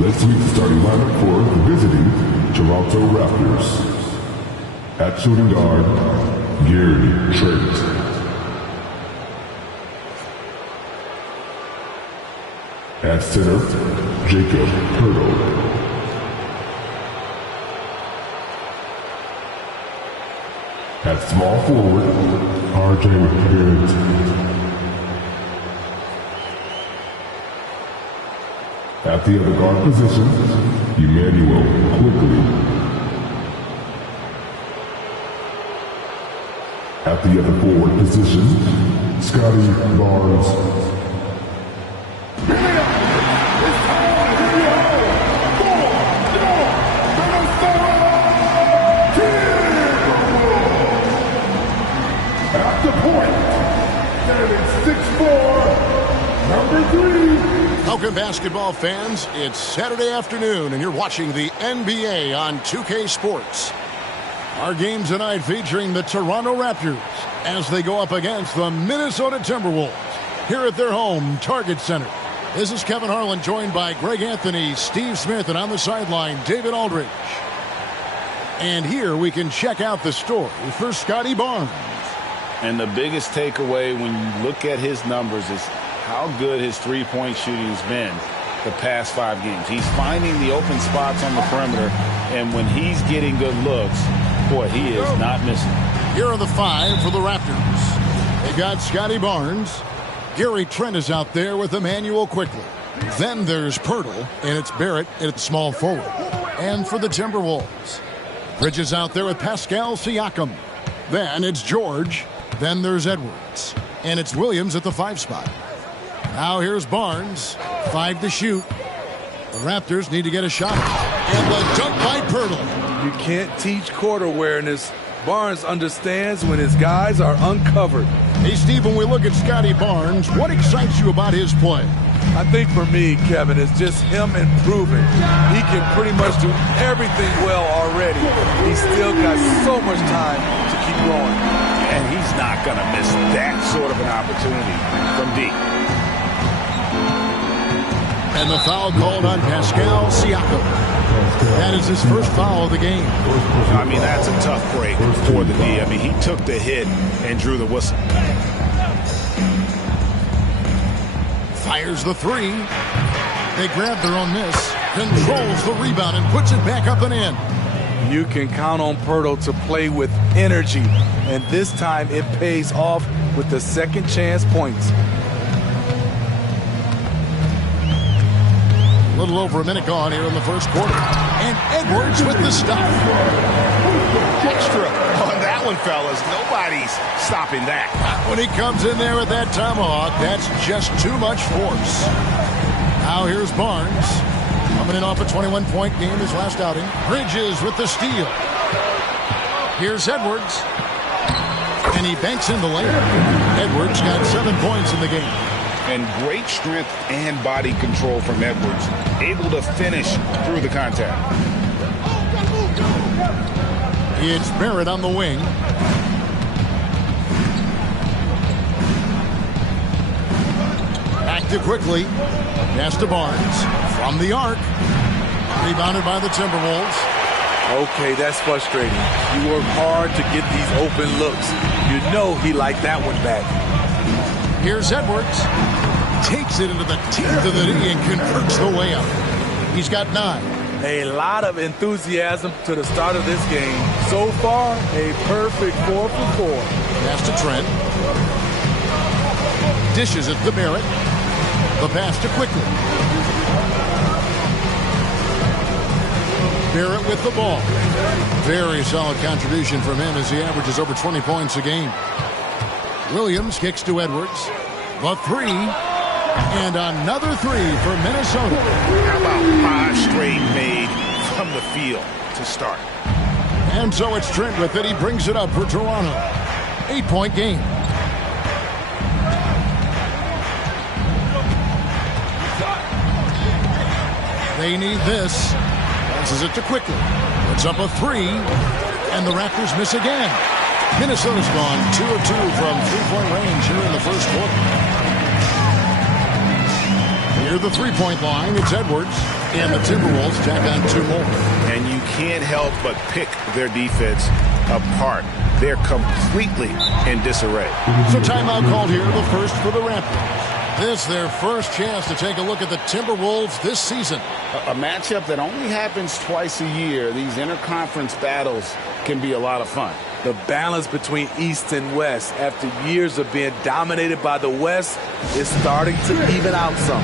Let's sweep the starting lineup for the visiting Toronto Raptors. At shooting guard, Gary Trent. At center, Jakob Poeltl. At small forward, RJ Barrett. At the other guard position, Emmanuel Quickley. At the other forward position, Scottie Barnes. At the point, standing 6'4", number 3. Welcome, basketball fans. It's Saturday afternoon, and you're watching the NBA on 2K Sports. Our game tonight featuring the Toronto Raptors as they go up against the Minnesota Timberwolves here at their home, Target Center. This is Kevin Harlan, joined by Greg Anthony, Steve Smith, and on the sideline, David Aldridge. And here we can check out the story for Scottie Barnes. And the biggest takeaway when you look at his numbers is how good his three-point shooting has been the past 5 games. He's finding the open spots on the perimeter, and when he's getting good looks, boy, he is not missing. Here are the 5 for the Raptors. They got Scottie Barnes. Gary Trent is out there with Emmanuel Quickley. Then there's Poeltl, and it's Barrett at small forward. And for the Timberwolves, Bridges out there with Pascal Siakam. Then it's George. Then there's Edwards. And it's Williams at the 5 spot. Now here's Barnes. 5 to shoot. The Raptors need to get a shot. And the dunk by Poeltl. You can't teach court awareness. Barnes understands when his guys are uncovered. Hey, Steve, when we look at Scottie Barnes, what excites you about his play? I think for me, Kevin, it's just him improving. He can pretty much do everything well already. He's still got so much time to keep growing. And he's not going to miss that sort of an opportunity from deep. And the foul called on Pascal Siakam. That is his first foul of the game. I mean, that's a tough break for the D. I mean, he took the hit and drew the whistle. Fires the 3. They grab their own miss. Controls the rebound and puts it back up and in. You can count on Poeltl to play with energy. And this time it pays off with the second chance points. A little over a minute gone here in the first quarter. And Edwards with the stop. Extra on that one, fellas. Nobody's stopping that. When he comes in there with that tomahawk, that's just too much force. Now here's Barnes. Coming in off a 21-point game his last outing. Bridges with the steal. Here's Edwards. And he banks in the lane. Edwards got 7 points in the game. And great strength and body control from Edwards. Able to finish through the contact. It's Barrett on the wing. Back to Quickley. Pass to Barnes. From the arc. Rebounded by the Timberwolves. Okay, that's frustrating. You work hard to get these open looks. You know he liked that one back. Here's Edwards. Takes it into the teeth of the knee and converts the layup. He's got 9. A lot of enthusiasm to the start of this game. So far, a perfect 4 for 4. Pass to Trent. Dishes it to Barrett. The pass to Quickley. Barrett with the ball. Very solid contribution from him as he averages over 20 points a game. Williams kicks to Edwards. The 3. And another 3 for Minnesota. How about 5 straight made from the field to start? And so it's Trent with it. He brings it up for Toronto. 8-point game. They need this. Passes it to Quickley. Puts up a 3. And the Raptors miss again. Minnesota's gone 2 of 2 from 3-point range here in the first quarter. Near the 3-point line, it's Edwards. And the Timberwolves tack on 2 more. And you can't help but pick their defense apart. They're completely in disarray. So timeout called here, the first for the Raptors. This is their first chance to take a look at the Timberwolves this season. A matchup that only happens twice a year. These interconference battles can be a lot of fun. The balance between East and West after years of being dominated by the West is starting to even out some.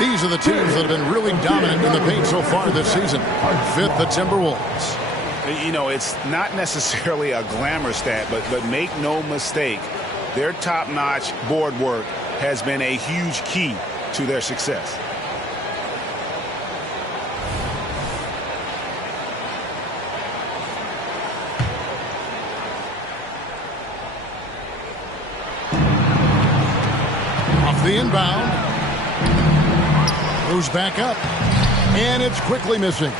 These are the teams that have been really dominant in the paint so far this season. Fifth, the Timberwolves. You know, it's not necessarily a glamour stat, but make no mistake, their top-notch board work has been a huge key to their success. Off the inbound. Moves back up. And it's quickly missing.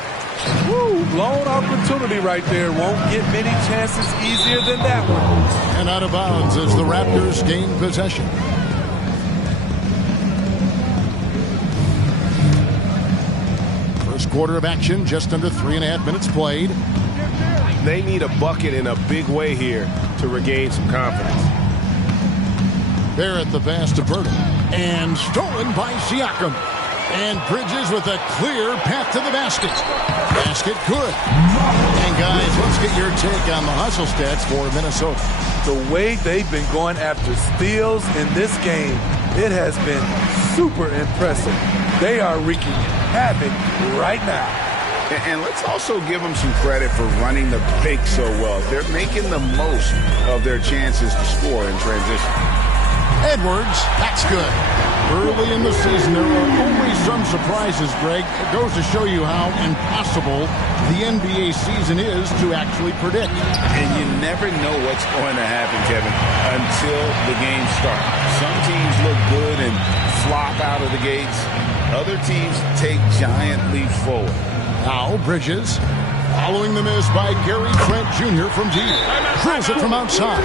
Woo, blown opportunity right there. Won't get many chances easier than that one. And out of bounds as the Raptors gain possession. First quarter of action, just under 3.5 minutes played. They need a bucket in a big way here to regain some confidence. Barrett the pass to Burton. And stolen by Siakam. And Bridges with a clear path to the basket. Basket good. And guys, let's get your take on the hustle stats for Minnesota. The way they've been going after steals in this game, it has been super impressive. They are wreaking havoc right now. And let's also give them some credit for running the pick so well. They're making the most of their chances to score in transition. Edwards, that's good. Early in the season, there are only some surprises, Greg. It goes to show you how impossible the NBA season is to actually predict. And you never know what's going to happen, Kevin, until the game starts. Some teams look good and flop out of the gates. Other teams take giant leaps forward. Now Bridges, following the miss by Gary Trent Jr. from deep. Drills it from outside.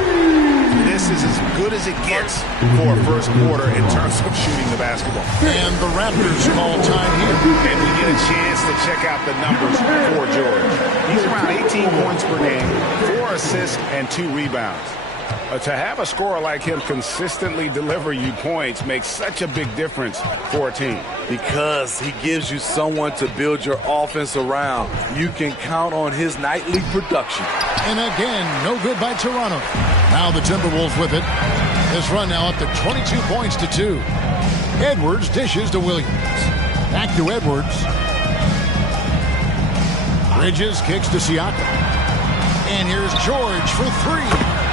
This is as good as it gets for a first quarter in terms of shooting the basketball. And the Raptors call time here. And we get a chance to check out the numbers for George. He's around 18 points per game, 4 assists, and 2 rebounds. To have a scorer like him consistently deliver you points makes such a big difference for a team. Because he gives you someone to build your offense around. You can count on his nightly production. And again, no good by Toronto. Now the Timberwolves with it. This run now up to 22 points to 2. Edwards dishes to Williams. Back to Edwards. Bridges kicks to Siakam. And here's George for 3.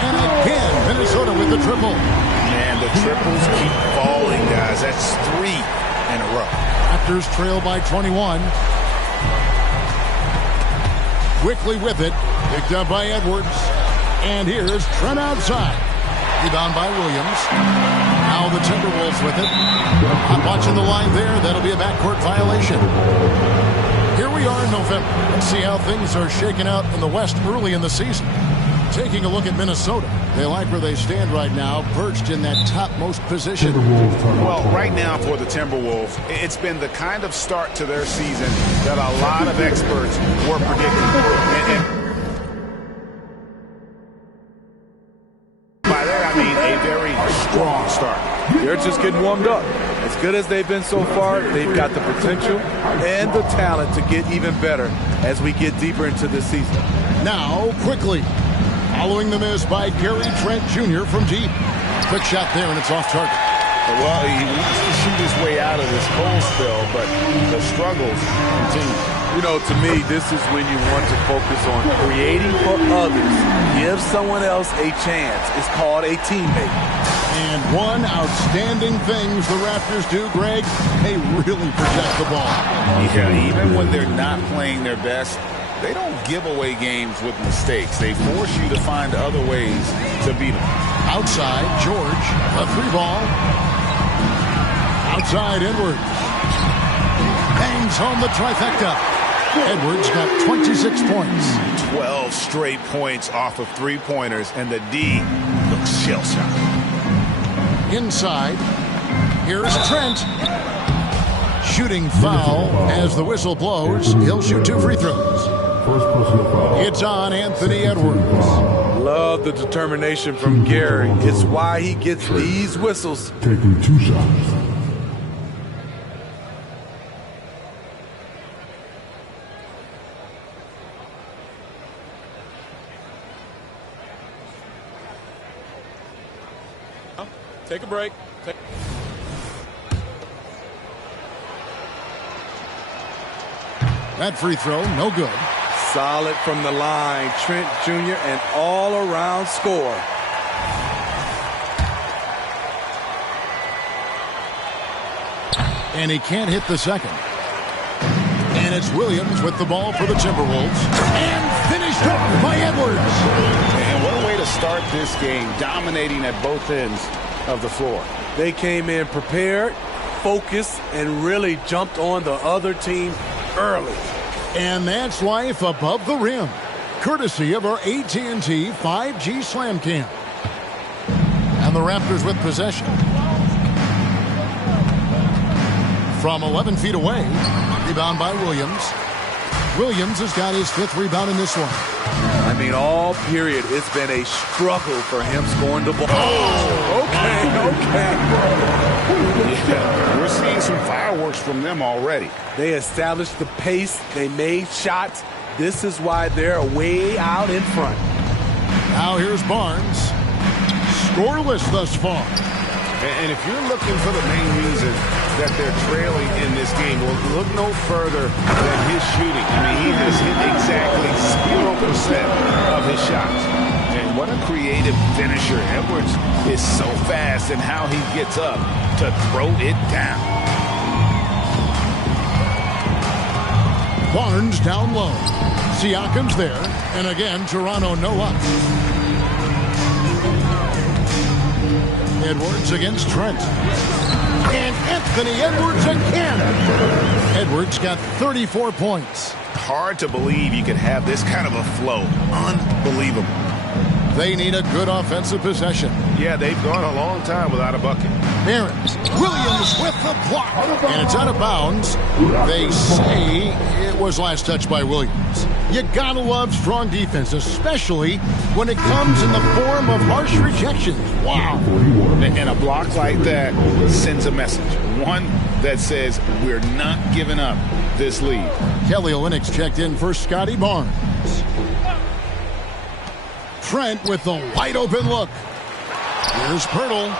And again, Minnesota with the triple. Man, the triples keep falling, guys. That's 3 in a row. Raptors trail by 21. Quickly with it. Picked up by Edwards. And here's Trent outside. Rebound by Williams. Now the Timberwolves with it. I'm watching the line there. That'll be a backcourt violation. Here we are in November. Let's see how things are shaking out in the West early in the season. Taking a look at Minnesota. They like where they stand right now, perched in that topmost position. Well, right now for the Timberwolves, it's been the kind of start to their season that a lot of experts were predicting. And by that, I mean a very strong start. They're just getting warmed up. As good as they've been so far, they've got the potential and the talent to get even better as we get deeper into this season. Now, quickly, following the miss by Gary Trent Jr. from deep. Quick shot there, and it's off target. Well, he wants to shoot his way out of this cold spell, but the struggles continue. You know, to me, this is when you want to focus on creating for others. Give someone else a chance. It's called a teammate. And one outstanding thing the Raptors do, Greg, they really protect the ball. Yeah, even when they're not playing their best, they don't give away games with mistakes. They force you to find other ways to beat them. Outside, George, a 3-ball. Outside, Edwards. Bangs home the trifecta. Edwards got 26 points. 12 straight points off of 3-pointers, and the D looks shell-shocked. Inside, Here's Trent. Shooting foul as the whistle blows. He'll shoot 2 free throws. First personal foul. It's on Anthony Edwards. Love the determination from Gary. It's why he gets these whistles. Taking 2 shots. Take a break. That free throw, no good. Solid from the line. Trent Jr. an all-around score. And he can't hit the second. And it's Williams with the ball for the Timberwolves. And finished off by Edwards. And what a way to start this game, dominating at both ends of the floor. They came in prepared, focused, and really jumped on the other team early. And that's life above the rim, courtesy of our AT&T 5G Slam Cam. And the Raptors with possession. From 11 feet away, rebound by Williams. Williams has got his 5th rebound in this one. I mean, all period, it's been a struggle for him scoring the ball. Oh, okay. Yeah, we're seeing some fireworks from them already. They established the pace. They made shots. This is why they're way out in front. Now here's Barnes. Scoreless thus far. And if you're looking for the main reason that they're trailing in this game, well, look no further than his shooting. I mean, he has hit exactly 0% of his shots. And what a creative finisher. Edwards is so fast in how he gets up to throw it down. Barnes down low. Siakam's there. And again, Toronto no up. Edwards against Trent. And Anthony Edwards again. Edwards got 34 points. Hard to believe you could have this kind of a flow. Unbelievable. They need a good offensive possession. Yeah, they've gone a long time without a bucket. Barons. Williams with the block. And it's out of bounds. They say it was last touched by Williams. You gotta love strong defense, especially when it comes in the form of harsh rejections. Wow. And a block like that sends a message. One that says we're not giving up this lead. Kelly Olynyk checked in for Scotty Barnes. Trent with the wide open look. Here's Pirtle.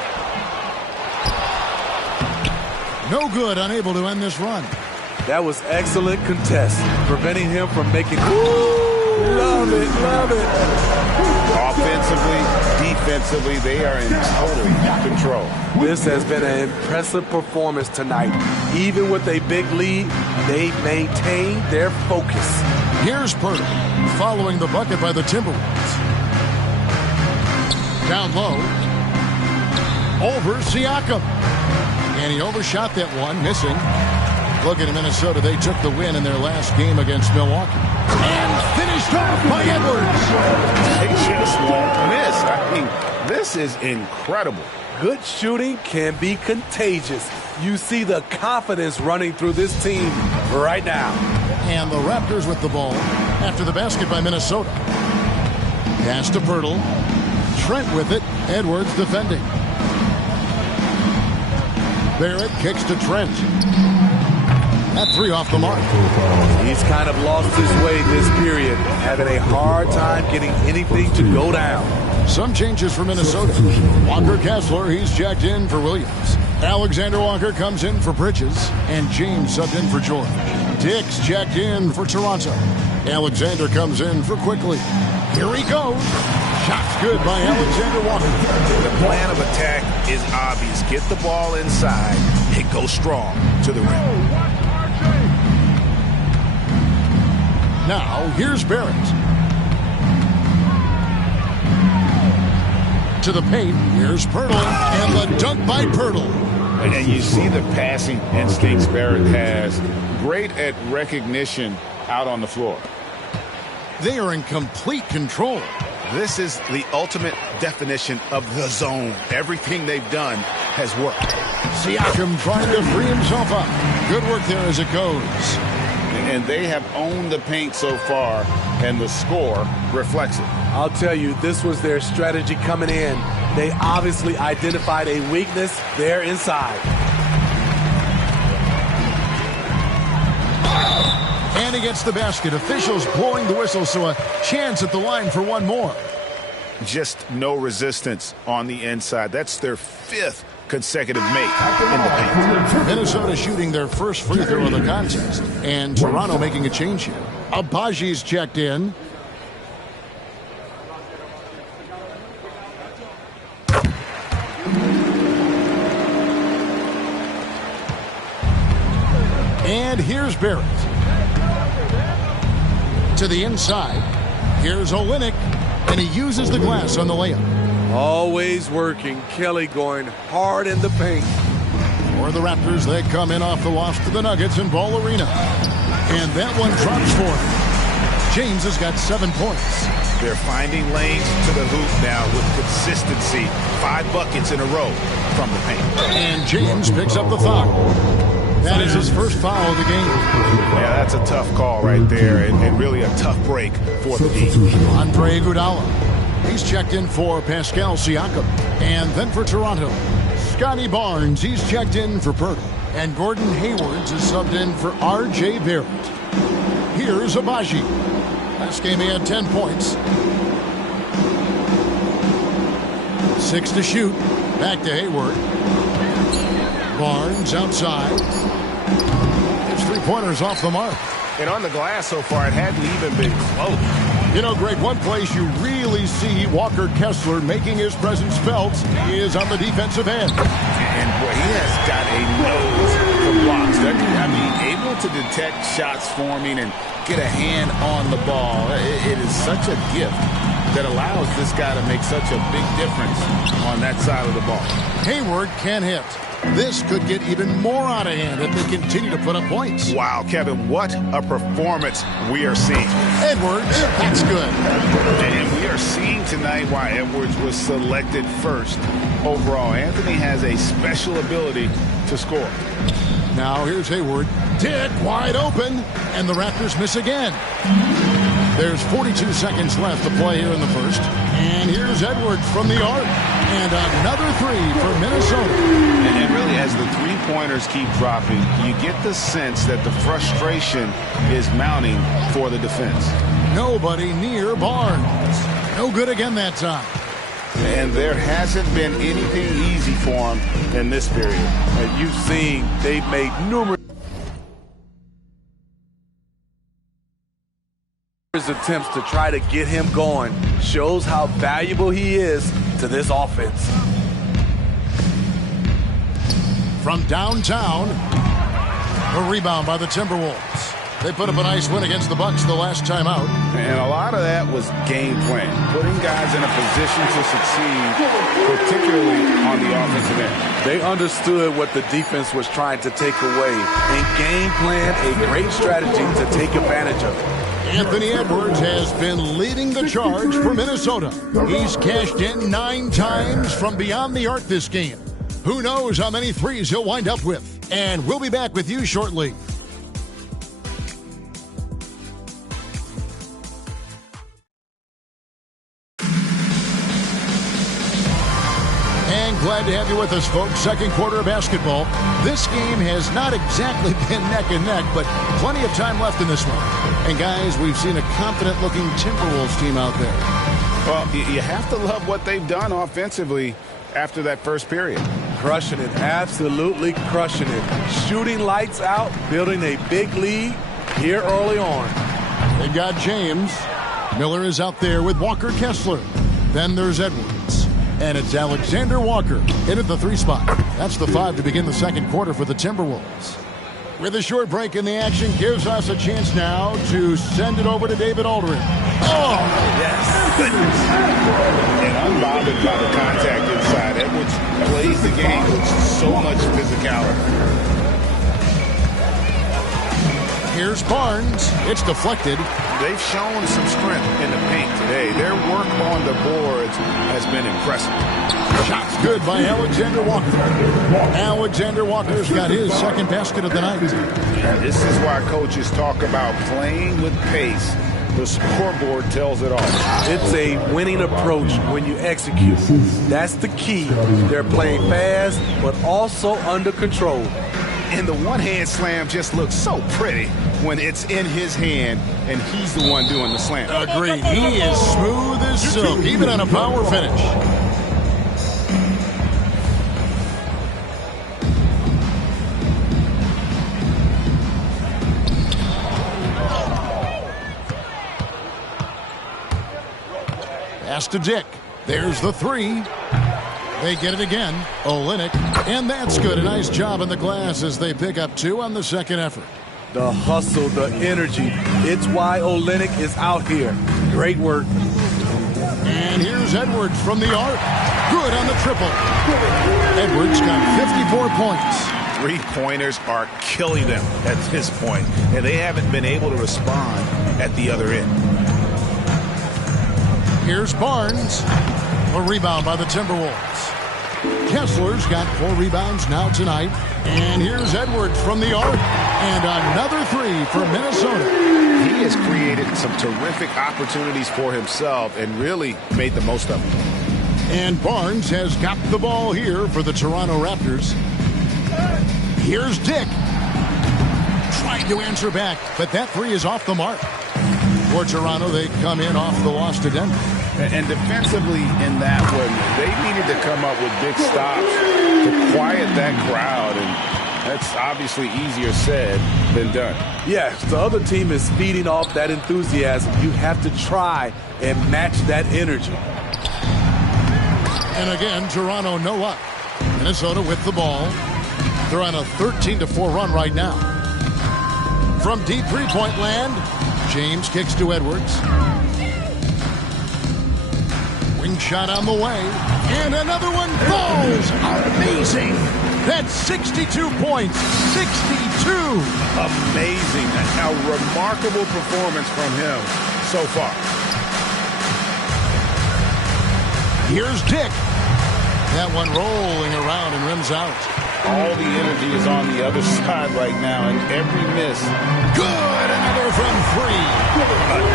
No good, unable to end this run. That was excellent contest, preventing him from making. Love it. Offensively, defensively, they are in total control. This has been an impressive performance tonight. Even with a big lead, they maintain their focus. Here's Pirtle, following the bucket by the Timberwolves. Down low. Over Siakam. And he overshot that one, missing. Looking at Minnesota, they took the win in their last game against Milwaukee. And finished off by Edwards. They just won't miss. I mean, this is incredible. Good shooting can be contagious. You see the confidence running through this team right now. And the Raptors with the ball after the basket by Minnesota. Pass to Pirtle. Trent with it. Edwards defending. Barrett kicks to Trent. That 3 off the mark. He's kind of lost his way this period, having a hard time getting anything to go down. Some changes for Minnesota. Walker Kessler, he's checked in for Williams. Alexander Walker comes in for Bridges. And James subbed in for George. Dix checked in for Toronto. Alexander comes in for Quickly. Here he goes. Shot's good by Alexander Walker. The plan of attack is obvious. Get the ball inside and go strong to the rim. Now, here's Barrett. To the paint, here's Pirtle, and the dunk by Pirtle. And you see the passing instincts Barrett has. Great at recognition out on the floor. They are in complete control. This is the ultimate definition of the zone. Everything they've done has worked. Siakam trying to free himself up. Good work there as it goes. And they have owned the paint so far, and the score reflects it. I'll tell you, this was their strategy coming in. They obviously identified a weakness there inside. And against the basket, officials blowing the whistle, so a chance at the line for one more. Just no resistance on the inside. That's their 5th consecutive make in the paint. Minnesota shooting their first free throw of the contest, and Toronto making a change here. Abaji's checked in. And here's Barrett. To the inside. Here's Olynyk, and he uses the glass on the layup. Always working. Kelly going hard in the paint. For the Raptors, they come in off the loss to the Nuggets in Ball Arena. And that one drops for him. James has got 7 points. They're finding lanes to the hoop now with consistency. 5 buckets in a row from the paint. And James picks up the foul. That is his first foul of the game. Yeah, that's a tough call right there, and really a tough break for the D. Andre Iguodala. He's checked in for Pascal Siakam. And then for Toronto, Scotty Barnes. He's checked in for Pirtle. And Gordon Hayward is subbed in for R.J. Barrett. Here's Abaji. Last game he had 10 points. 6 to shoot. Back to Hayward. Barnes outside. His 3-pointers off the mark. And on the glass so far, it hadn't even been close. You know, Greg, one place you really see Walker Kessler making his presence felt is on the defensive end. And boy, he has got a nose for blocks. I mean, able to detect shots forming and get a hand on the ball. It is such a gift that allows this guy to make such a big difference on that side of the ball. Hayward can hit. This could get even more out of hand if they continue to put up points. Wow, Kevin, what a performance we are seeing. Edwards, that's good. And we are seeing tonight why Edwards was selected first overall. Anthony has a special ability to score. Now here's Hayward. Dick wide open, and the Raptors miss again. There's 42 seconds left to play here in the first. And here's Edwards from the arc. And another 3 for Minnesota. And really, as the three-pointers keep dropping, you get the sense that the frustration is mounting for the defense. Nobody near Barnes. No good again that time. And there hasn't been anything easy for him in this period. And you've seen they've made numerous attempts to try to get him going. Shows how valuable he is to this offense. From downtown, a rebound by the Timberwolves. They put up a nice win against the Bucks the last time out. And a lot of that was game plan, putting guys in a position to succeed, particularly on the offensive end. They understood what the defense was trying to take away and game plan a great strategy to take advantage of it. Anthony Edwards has been leading the charge for Minnesota. He's cashed in 9 times from beyond the arc this game. Who knows how many threes he'll wind up with. And we'll be back with you shortly. And glad to have you with us, folks. Second quarter of basketball. This game has not exactly been neck and neck, but plenty of time left in this one. And guys, we've seen a confident-looking Timberwolves team out there. Well, you have to love what they've done offensively after that first period. Crushing it, absolutely crushing it. Shooting lights out, building a big lead here early on. They got James. Miller is out there with Walker Kessler. Then there's Edwards. And it's Alexander Walker in at the 3 spot. That's the 5 to begin the second quarter for the Timberwolves. With a short break in the action, gives us a chance now to send it over to David Aldridge. Oh, yes, goodness. And unbothered by the contact inside. Edwards plays the game with so much physicality. Here's Barnes. It's deflected. They've shown some strength in the paint today. Their work on the boards has been impressive. Shots good by Alexander Walker. Alexander Walker's got his second basket of the night. And this is why coaches talk about playing with pace. The scoreboard tells it all. It's a winning approach when you execute. That's the key. They're playing fast, but also under control. And the one-hand slam just looks so pretty when it's in his hand and he's the one doing the slam. Agreed. He is smooth as silk, even on a power finish. Pass to Dick. There's the three. They get it again. Olynyk. And that's good. A nice job in the glass as they pick up 2 on the second effort. The hustle, the energy. It's why Olynyk is out here. Great work. And here's Edwards from the arc. Good on the triple. Edwards got 54 points. Three-pointers are killing them at this point, and they haven't been able to respond at the other end. Here's Barnes. A rebound by the Timberwolves. Kessler's got 4 rebounds now tonight. And here's Edwards from the arc. And another 3 for Minnesota. He has created some terrific opportunities for himself and really made the most of them. And Barnes has got the ball here for the Toronto Raptors. Here's Dick. Trying to answer back, but that 3 is off the mark. For Toronto, they come in off the loss to Denver. And defensively in that one, they needed to come up with big stops to quiet that crowd, and that's obviously easier said than done. Yes, the other team is feeding off that enthusiasm. You have to try and match that energy. And again, Toronto no up. Minnesota with the ball. They're on a 13-4 run right now. From deep three-point land, James kicks to Edwards. Wing shot on the way. And another one falls. Amazing. That's 62 points. 62. Amazing. A remarkable performance from him so far. Here's Dick. That one rolling around and rims out. All the energy is on the other side right now, and every miss. Good. Another from 3.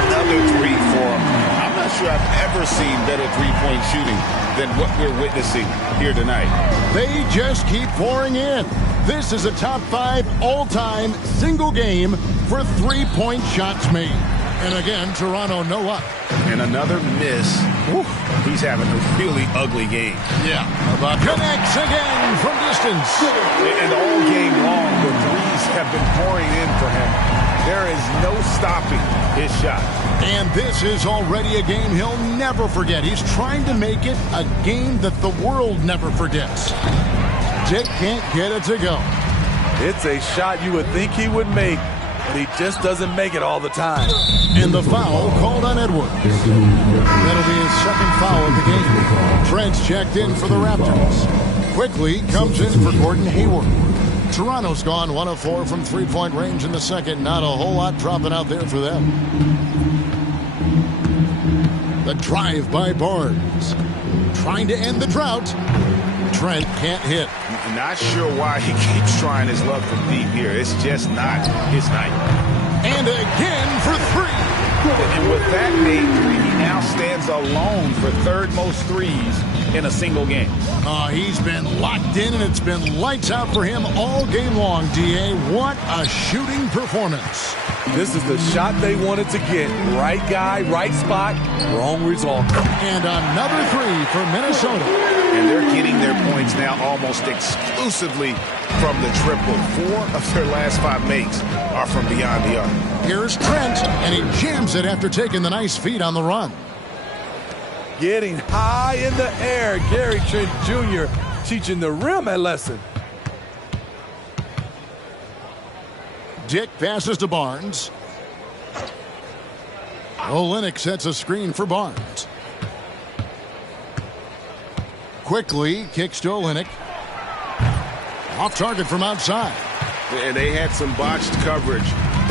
Another 3 for him. I'm not sure I've ever seen better three-point shooting than what we're witnessing here tonight. They just keep pouring in. This is a top 5 all-time single game for three-point shots made. And again, Toronto no up. And another miss. Woo, he's having a really ugly game. Yeah. Connects again from distance. And all game long, the threes have been pouring in for him. There is no stopping his shot. And this is already a game he'll never forget. He's trying to make it a game that the world never forgets. Dick can't get it to go. It's a shot you would think he would make, but he just doesn't make it all the time. And the foul called on Edwards. That'll be his second foul of the game. Trent's checked in for the Raptors. Quickly comes in for Gordon Hayward. Toronto's gone 1 of 4 from three-point range in the second. Not a whole lot dropping out there for them. The drive by Barnes. Trying to end the drought. Trent can't hit. Not sure why he keeps trying his luck from deep here. It's just not his night. And again for 3. And with that made 3, he now stands alone for third most threes in a single game. He's been locked in, and it's been lights out for him all game long, D.A. What a shooting performance. This is the shot they wanted to get. Right guy, right spot, wrong result. And another 3 for Minnesota. And they're getting their points now almost exclusively from the triple. 4 of their last 5 makes are from beyond the arc. Here's Trent, and he jams it after taking the nice feed on the run. Getting high in the air. Gary Trent Jr. teaching the rim a lesson. Dick passes to Barnes. Olynyk sets a screen for Barnes. Quickly kicks to Olynyk. Off target from outside. And they had some botched coverage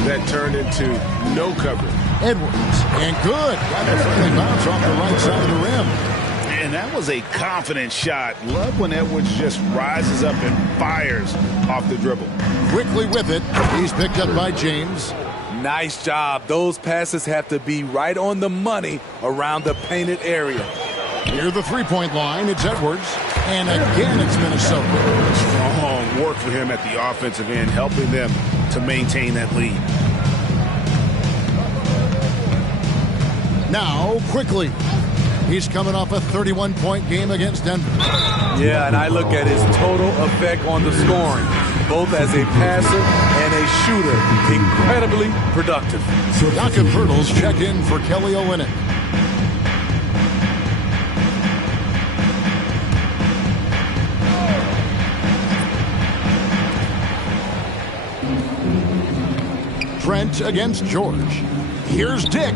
that turned into no coverage. Edwards, and good. Got a friendly bounce off the right side of the rim. And that was a confident shot. Love when Edwards just rises up and fires off the dribble. Quickly with it. He's picked up by James. Nice job. Those passes have to be right on the money around the painted area. Near the three-point line, it's Edwards. And again, it's Minnesota. Strong work for him at the offensive end, helping them to maintain that lead. Now, quickly. He's coming off a 31-point game against Denver. Yeah, and I look at his total effect on the scoring, both as a passer and a shooter. Incredibly productive. Jakob Poeltl's checked in for Kelly Olynyk. Trent against George. Here's Dick.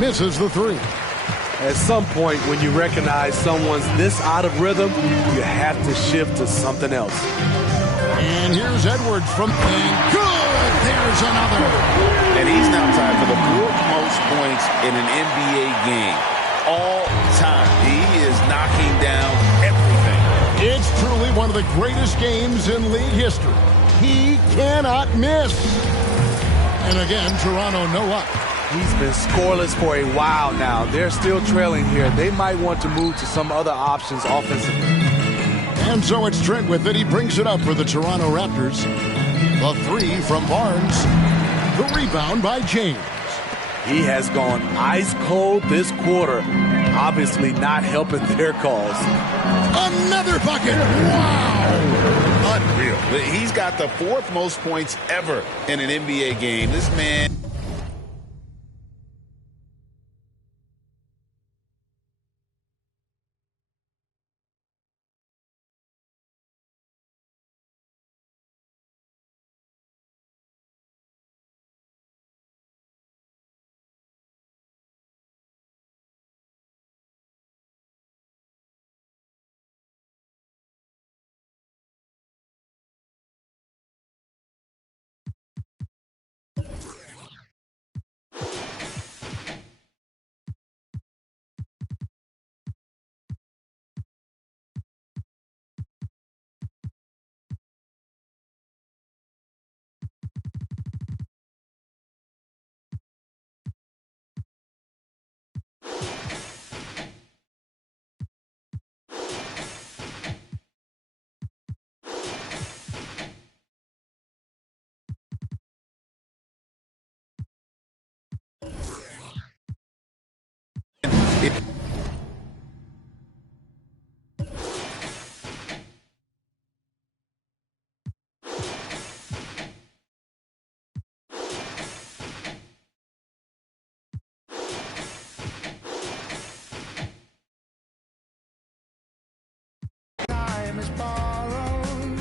Misses the three. At some point, when you recognize someone's this out of rhythm, you have to shift to something else. And here's Edwards from paint. Good! There's another. And he's now tied for the fourth most points in an NBA game all time. He is knocking down everything. It's truly one of the greatest games in league history. He cannot miss. And again, Toronto no up. He's been scoreless for a while now. They're still trailing here. They might want to move to some other options offensively. And so it's Trent with it. He brings it up for the Toronto Raptors. The three from Barnes. The rebound by James. He has gone ice cold this quarter. Obviously not helping their cause. Another bucket. Wow. Unreal. He's got the fourth most points ever in an NBA game. This man... Time is borrowed,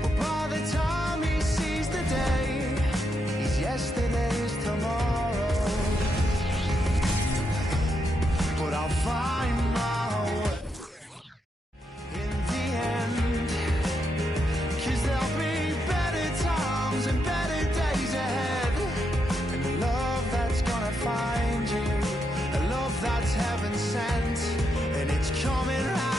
but by the time he sees the day, he's yesterday's tomorrow. But I'll find my way in the end, 'cause there'll be better times and better days ahead, and the love that's gonna find you, a love that's heaven sent, and it's coming right.